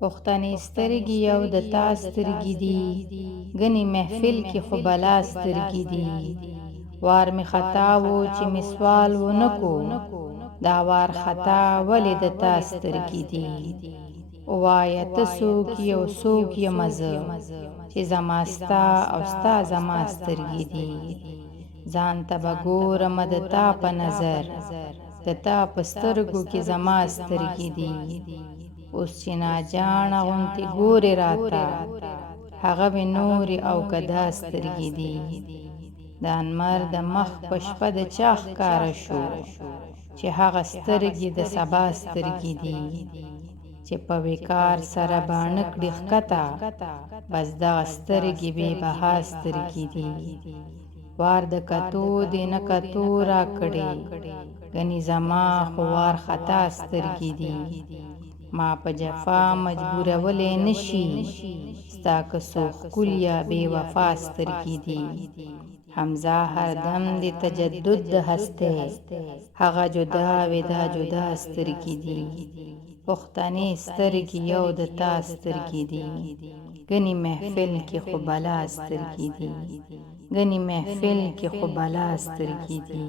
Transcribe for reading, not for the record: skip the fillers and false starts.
پښتنې سترګې یو د تا سترګې دي، ګنې محفل کې خو بلا سترګې دي. وار می خطا و چې می سوال و نکو، دا وار خطا ولې د تا سترګې دي. ووایه ته څوک یې او څوک یمه زه، چې زما ستا او ستا زما سترګې دي. ځان ته به ګورمه د تا په نظر، د تا په سترګو کې زما سترګې دي. اوس چې ناجاڼه غوندې ګورې راته، هغه مې نورې او که دا سترګې دي. د انمر د مخ په شپه د چا ښکاره شو، چې هغه سترګې د سبا سترګې دي. چې په وقار سره باڼه کړي ښکته، بس دغه سترګې بې بها سترګې دي. وار د کتو دې نه کتو راکړې، ګنې زما خو وار خطا سترګې دي. ما په جفا مجبورولې نشي، ستا که څو ښکليه بې وفا سترګې دي. حمزه هر دم د تجدد د هستۍ، هغه جدا وې دا جدا سترګې دي. پښتنې سترګې یو د تا سترګې دي، ګنې محفل کې خو بلا سترګې دي. ګنې محفل کې خو بلا سترګې دي.